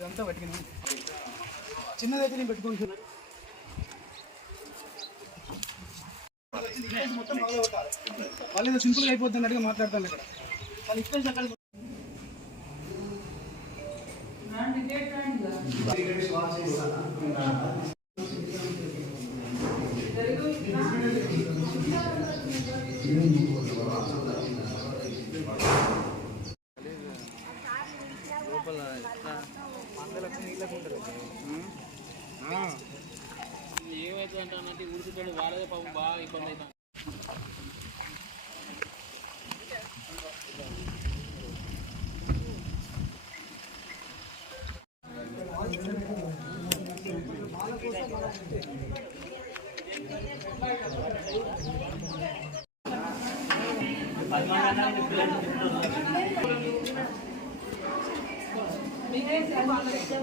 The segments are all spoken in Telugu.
ఇదంతా పట్టుకుని చిన్నదైతే నేను పెట్టుకుంటున్నాను మొత్తం బాగా కొట్టాలి. వాళ్ళు ఏదో సింపుల్గా అయిపోతుంది అన్నట్టుగా మాట్లాడతాను ఇక్కడ. వాళ్ళు ఇష్టం అక్కడ ఏమైతే అంటే ఉడుకుతాడు వాళ్ళదే పాపం బాగా ఇబ్బంది అవుతాం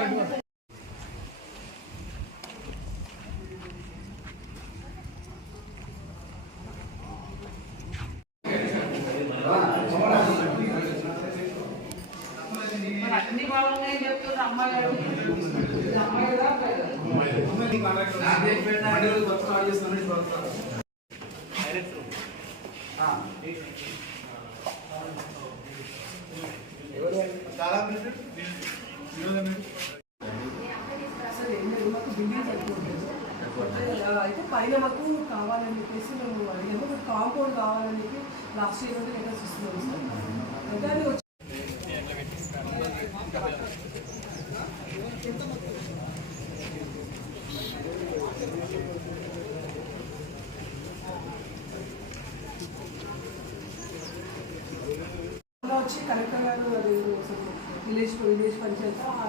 అవుతుంది అన్ని బాగున్నాయి చెప్తున్నారు అమ్మాయి అమ్మాయి అసలు ఏం లేదు మాకు బిల్డింగ్ సరిపోతుంది అయితే పైన మాకు కావాలని చెప్పేసి మేము అడిగాము మాకు కాంపౌండ్ కావాలని చెప్పి లాస్ట్ ఇయర్ నుండి లెటర్స్ ఇస్తున్నాము సార్ అయితే అది వచ్చి అలా వచ్చి కలెక్టర్ గారు అది అసలు విలేజ్ విలేజ్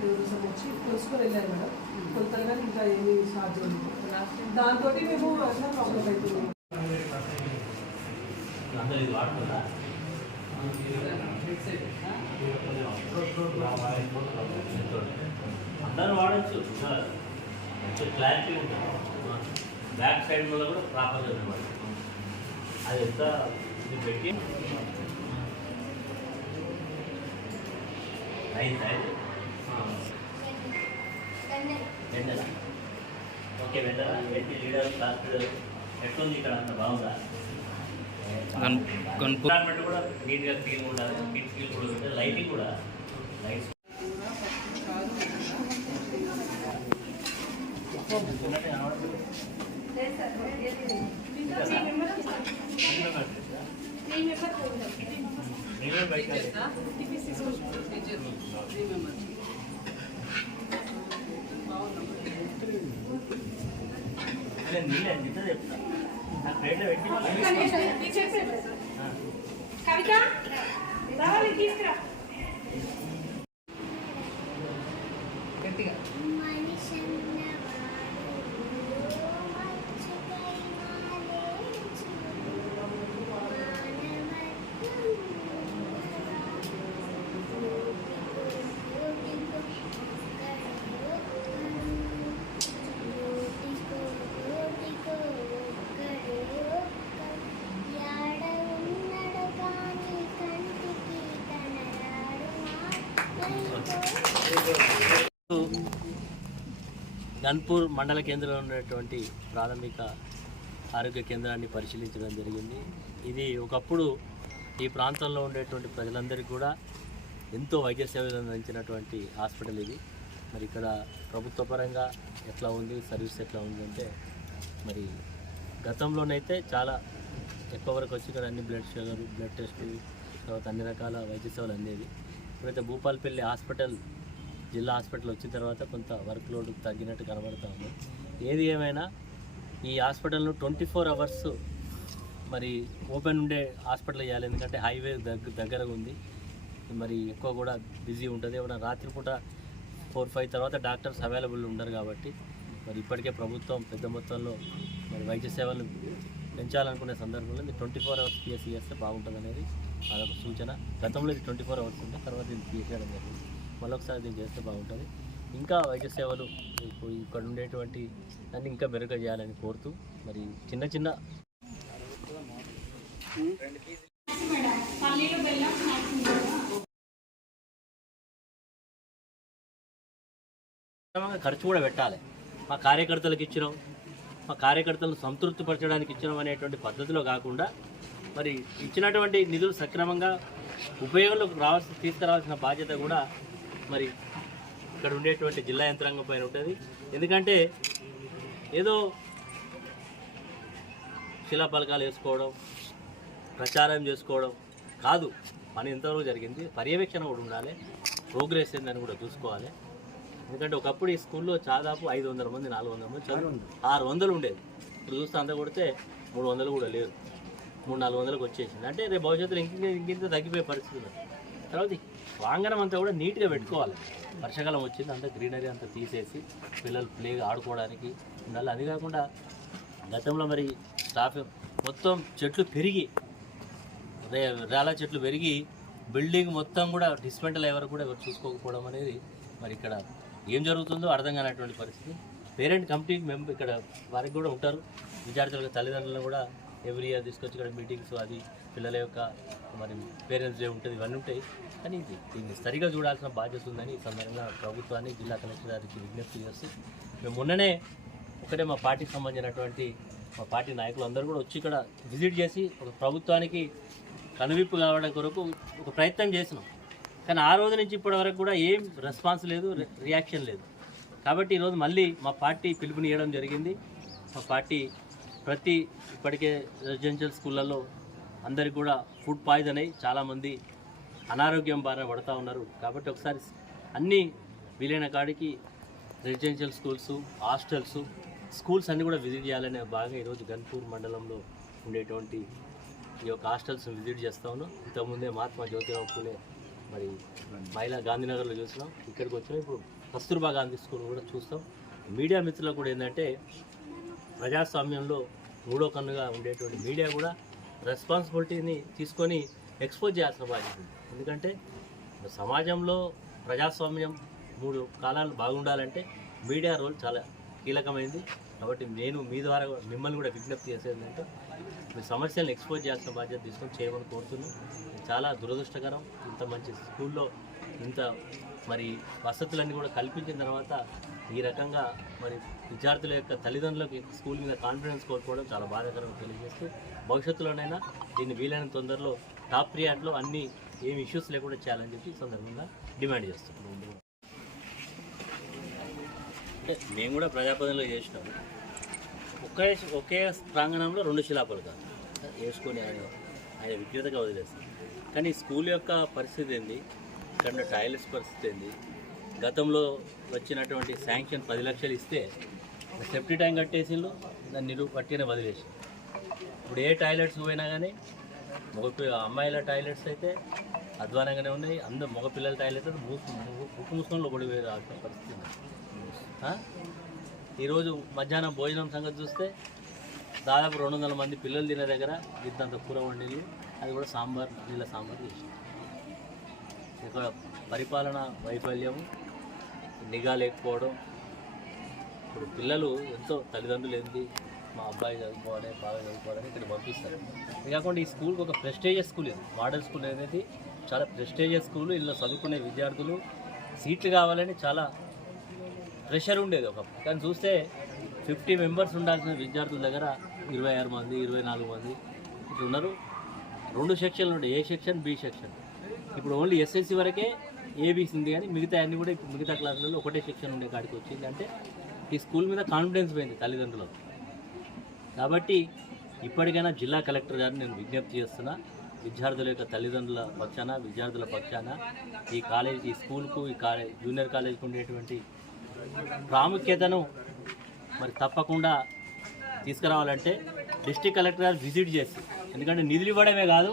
కోసం వచ్చి తెలుసుకొని వెళ్ళారు మేడం. కొంతగా కానీ ఇంకా ఏమీ స్టార్ట్ చేయలేదు దాంతో మేము అట్లా ప్రాబ్లం అవుతుంది అందరూ ఇది వాడుతుందా అందరూ వాడచ్చు. క్లారిటీ ఉంటుంది. బ్యాక్ సైడ్ మీద కూడా ప్రాపర్గా అనమాట అది ఎంత ఇది పెట్టి? అయింది అయింది వెంటనే ఓకే వెంటనే పెట్టి లీడర్ క్లాస్ లీడర్ ఎట్లుంది ఇక్కడ? అంత బాగుందా? ఎన్విరాన్మెంట్ కూడా నీట్గా క్లీన్ ఉండాలి కిటికీలు కూడా ఉంటాయి లైటింగ్ కూడా. లైట్స్ నీళ్ళే నిద్ర కవిత రావాలి తీసుకురా. గట్టిగా. గన్పూర్ మండల కేంద్రంలో ఉన్నటువంటి ప్రాథమిక ఆరోగ్య కేంద్రాన్ని పరిశీలించడం జరిగింది. ఇది ఒకప్పుడు ఈ ప్రాంతంలో ఉండేటువంటి ప్రజలందరికీ కూడా ఎంతో వైద్య సేవలు అందించినటువంటి హాస్పిటల్ ఇది. మరి ఇక్కడ ప్రభుత్వ పరంగా ఎట్లా ఉంది సర్వీస్ ఎట్లా ఉంది అంటే మరి గతంలోనైతే చాలా ఎక్కువ వరకు వచ్చి ఇక్కడ అన్ని బ్లడ్ షుగర్ బ్లడ్ టెస్టులు తర్వాత అన్ని రకాల వైద్య సేవలు అందేవి ఇప్పుడైతే భూపాలపల్లి హాస్పిటల్ జిల్లా హాస్పిటల్ వచ్చిన తర్వాత కొంత వర్క్ లోడ్ తగ్గినట్టు కనబడుతూ ఉంది. ఏది ఏమైనా ఈ హాస్పిటల్ను ట్వంటీ ఫోర్ అవర్స్ మరి ఓపెన్ ఉండే హాస్పిటల్ చేయాలి ఎందుకంటే హైవే దగ్గర దగ్గర ఉంది. మరి ఎక్కువ కూడా బిజీ ఉంటుంది. ఏమైనా రాత్రిపూట ఫోర్ ఫైవ్ తర్వాత డాక్టర్స్ అవైలబుల్ ఉండరు కాబట్టి మరి ఇప్పటికే ప్రభుత్వం పెద్ద మొత్తంలో మరి వైద్య సేవలను పెంచాలనుకునే సందర్భంలో ఇది ట్వంటీ ఫోర్ అవర్స్ పిఎస్సి చేస్తే బాగుంటుంది అనేది అదొక సూచన. గతంలో ఇది ట్వంటీ ఫోర్ అవర్స్ ఉంటే తర్వాత ఇది తీసేయడం జరిగింది. మరొకసారి దీన్ని చేస్తే బాగుంటుంది. ఇంకా వైద్య సేవలు ఇక్కడ ఉండేటువంటి దాన్ని ఇంకా మెరుగ్గా చేయాలని కోరుతూ మరి చిన్న చిన్న ఖర్చు కూడా పెట్టాలి. మా కార్యకర్తలకు ఇచ్చినాం. మా కార్యకర్తలను సంతృప్తిపరచడానికి ఇచ్చినాం అనేటువంటి పద్ధతిలో కాకుండా మరి ఇచ్చినటువంటి నిధులు సక్రమంగా ఉపయోగంలోకి రావాల్సి తీసుకురావాల్సిన బాధ్యత కూడా మరి ఇక్కడ ఉండేటువంటి జిల్లా యంత్రాంగం పైన ఉంటుంది. ఎందుకంటే ఏదో శిలాపలకాలు వేసుకోవడం ప్రచారం చేసుకోవడం కాదు. పని ఎంతవరకు జరిగింది? పర్యవేక్షణ కూడా ఉండాలి. ప్రోగ్రెస్ ఏందని కూడా చూసుకోవాలి. ఎందుకంటే ఒకప్పుడు ఈ స్కూల్లో దాదాపు ఐదు వందల మంది నాలుగు వందల మంది చదువు ఆరు వందలు. ఉండేది. ఇప్పుడు చూస్తే అంతా కొడితే మూడు వందలు కూడా లేరు మూడు నాలుగు వందలకు వచ్చేసింది. అంటే రేపు భవిష్యత్తులో ఇంక ఇంకింత తగ్గిపోయే పరిస్థితి ఉంది తర్వాత ప్రాంగణం అంతా కూడా నీట్గా పెట్టుకోవాలి. వర్షాకాలం వచ్చింది అంతా గ్రీనరీ అంతా తీసేసి పిల్లలు ప్లేగా ఆడుకోవడానికి ఉండాలి. అది కాకుండా గతంలో మరి స్టాఫ్ మొత్తం చెట్లు పెరిగి రే రాళ్ళ చెట్లు పెరిగి బిల్డింగ్ మొత్తం కూడా డిస్మెంటల్ ఎవరు కూడా ఎవరు చూసుకోకపోవడం అనేది మరి ఇక్కడ ఏం జరుగుతుందో అర్థం కానటువంటి పరిస్థితి. పేరెంట్ కమిటీ మెంబర్ ఇక్కడ వారికి కూడా ఉంటారు. విద్యార్థులకు తల్లిదండ్రులను కూడా ఎవ్రీ ఇయర్ తీసుకొచ్చి ఇక్కడ మీటింగ్స్ అది పిల్లల యొక్క మరి పేరెంట్స్ డే ఉంటుంది ఇవన్నీ ఉంటాయి. కానీ ఇది దీన్ని సరిగా చూడాల్సిన బాధ్యత ఉందని ఈ సందర్భంగా ప్రభుత్వాన్ని జిల్లా కలెక్టర్ గారికి విజ్ఞప్తి చేస్తూ మేము మొన్ననే ఒకటే మా పార్టీకి సంబంధించినటువంటి మా పార్టీ నాయకులు అందరూ కూడా వచ్చి ఇక్కడ విజిట్ చేసి ఒక ప్రభుత్వానికి కనువిప్పు కావడం కొరకు ఒక ప్రయత్నం చేసినాం. కానీ ఆ రోజు నుంచి ఇప్పటి వరకు కూడా ఏం రెస్పాన్స్ లేదు రియాక్షన్ లేదు. కాబట్టి ఈరోజు మళ్ళీ మా పార్టీ పిలుపునియడం జరిగింది. మా పార్టీ ప్రతి ఇప్పటికే రెసిడెన్షియల్ స్కూళ్ళల్లో అందరికి కూడా ఫుడ్ పాయిజన్ అయ్యి చాలామంది అనారోగ్యం బారిన పడుతూ ఉన్నారు. కాబట్టి ఒకసారి అన్నీ వీలైన కాడికి రెసిడెన్షియల్ స్కూల్స్ హాస్టల్స్ స్కూల్స్ అన్నీ కూడా విజిట్ చేయాలనే బాగా ఈరోజు గన్పూర్ మండలంలో ఉండేటువంటి ఈ యొక్క హాస్టల్స్ విజిట్ చేస్తా ఉన్నాం. ఇంతకుముందే మహాత్మా జ్యోతిరావు పూలే మరి మహిళా గాంధీనగర్లో చూసినాం. ఇక్కడికి వచ్చిన. ఇప్పుడు కస్తూర్బా గాంధీ స్కూల్ కూడా చూస్తాం. మీడియా మిత్రులకు కూడా ఏంటంటే ప్రజాస్వామ్యంలో మూడో కన్నుగా ఉండేటువంటి మీడియా కూడా రెస్పాన్సిబిలిటీని తీసుకొని ఎక్స్పోజ్ చేయాల్సిన బాధ్యత ఉంది. ఎందుకంటే సమాజంలో ప్రజాస్వామ్యం మూడు కాలాలు బాగుండాలంటే మీడియా రోల్ చాలా కీలకమైంది. కాబట్టి నేను మీ ద్వారా మిమ్మల్ని కూడా విజ్ఞప్తి చేసేది ఏంటంటే మీ సమస్యలను ఎక్స్పోజ్ చేయాల్సిన బాధ్యత తీసుకొని చేయమని కోరుతున్నాను చాలా దురదృష్టకరం. ఇంత మంచి స్కూల్లో ఇంత మరి వసతులన్నీ కూడా కల్పించిన తర్వాత ఈ రకంగా మరి విద్యార్థుల యొక్క తల్లిదండ్రులకు స్కూల్ మీద కాన్ఫిడెన్స్ కోల్పోవడం చాలా బాధాకరంగా తెలియజేస్తూ భవిష్యత్తులోనైనా దీన్ని వీలైన తొందరలో టాప్ ప్రియాట్లో అన్ని ఏమి ఇష్యూస్ లేకుండా చేయాలని చెప్పి సందర్భంగా డిమాండ్ చేస్తున్నాం. మేము కూడా ప్రజాపదంలో చేసినాము ఒకే ఒకే ప్రాంగణంలో రెండు శిలాపలకాలు వేసుకొని ఆయన ఆయన విజ్ఞతగా వదిలేస్తాం కానీ స్కూల్ యొక్క పరిస్థితి ఏంది? ఇక్కడ టాయిలెట్స్ పరిస్థితి ఏంది? గతంలో వచ్చినటువంటి శాంక్షన్ పది లక్షలు ఇస్తే సెఫ్టీ ట్యాంక్ కట్టేసిండ్రు దాన్ని నిలువు పట్టిన వదిలేసి ఇప్పుడు ఏ టాయిలెట్స్ పోయినా కానీ మగ అమ్మాయిల టాయిలెట్స్ అయితే అధ్వానంగానే ఉన్నాయి. అందరు మగ పిల్లల టాయిలెట్స్ అయితే మూసు ఉప్పు మూసుకొని లోపడి పరిస్థితి ఉంది. ఈరోజు మధ్యాహ్నం భోజనం సంగతి చూస్తే దాదాపు రెండు వందల మంది పిల్లలు తినే దగ్గర ఇంతంత కూర వండిళ్ళు. అది కూడా సాంబార్ నీళ్ళ సాంబార్ చేసి ఇక్కడ పరిపాలన వైఫల్యం నిఘా లేకపోవడం. ఇప్పుడు పిల్లలు ఎంతో తల్లిదండ్రులు ఏంది? మా అబ్బాయి చదువుకోవాలి బాగా చదువుకోవాలని ఇక్కడ పంపిస్తారు. ఇది కాకుండా ఈ స్కూల్కి ఒక ప్రెస్టేజియస్ స్కూల్ ఇది. మోడల్ స్కూల్ అనేది చాలా ప్రెస్టేజియస్ స్కూల్. ఇందులో చదువుకునే విద్యార్థులు సీట్లు కావాలని చాలా ప్రెషర్ ఉండేది ఒక కానీ చూస్తే ఫిఫ్టీ మెంబర్స్ ఉండాల్సిన విద్యార్థుల దగ్గర ఇరవై ఆరు మంది ఇరవై నాలుగు మంది ఇట్లా ఉన్నారు రెండు సెక్షన్లు ఉండే ఏ సెక్షన్ బి సెక్షన్. ఇప్పుడు ఓన్లీ ఎస్ఎస్సి వరకే ఏబీసీ ఉంది కానీ మిగతా అన్ని కూడా ఇప్పుడు మిగతా క్లాసులలో ఒకటే సెక్షన్ ఉండే కాడికి వచ్చింది. అంటే ఈ స్కూల్ మీద కాన్ఫిడెన్స్ పోయింది తల్లిదండ్రులకు కాబట్టి ఇప్పటికైనా జిల్లా కలెక్టర్ గారిని నేను విజ్ఞప్తి చేస్తున్నా విద్యార్థుల యొక్క తల్లిదండ్రుల పక్షాన విద్యార్థుల పక్షాన ఈ కాలేజ్ ఈ స్కూల్కు ఈ కాలేజ్ జూనియర్ కాలేజ్కి ఉండేటువంటి ప్రాముఖ్యతను మరి తప్పకుండా తీసుకురావాలంటే డిస్ట్రిక్ట్ కలెక్టర్ గారు విజిట్ చేసి ఎందుకంటే నిధులు ఇవ్వడమే కాదు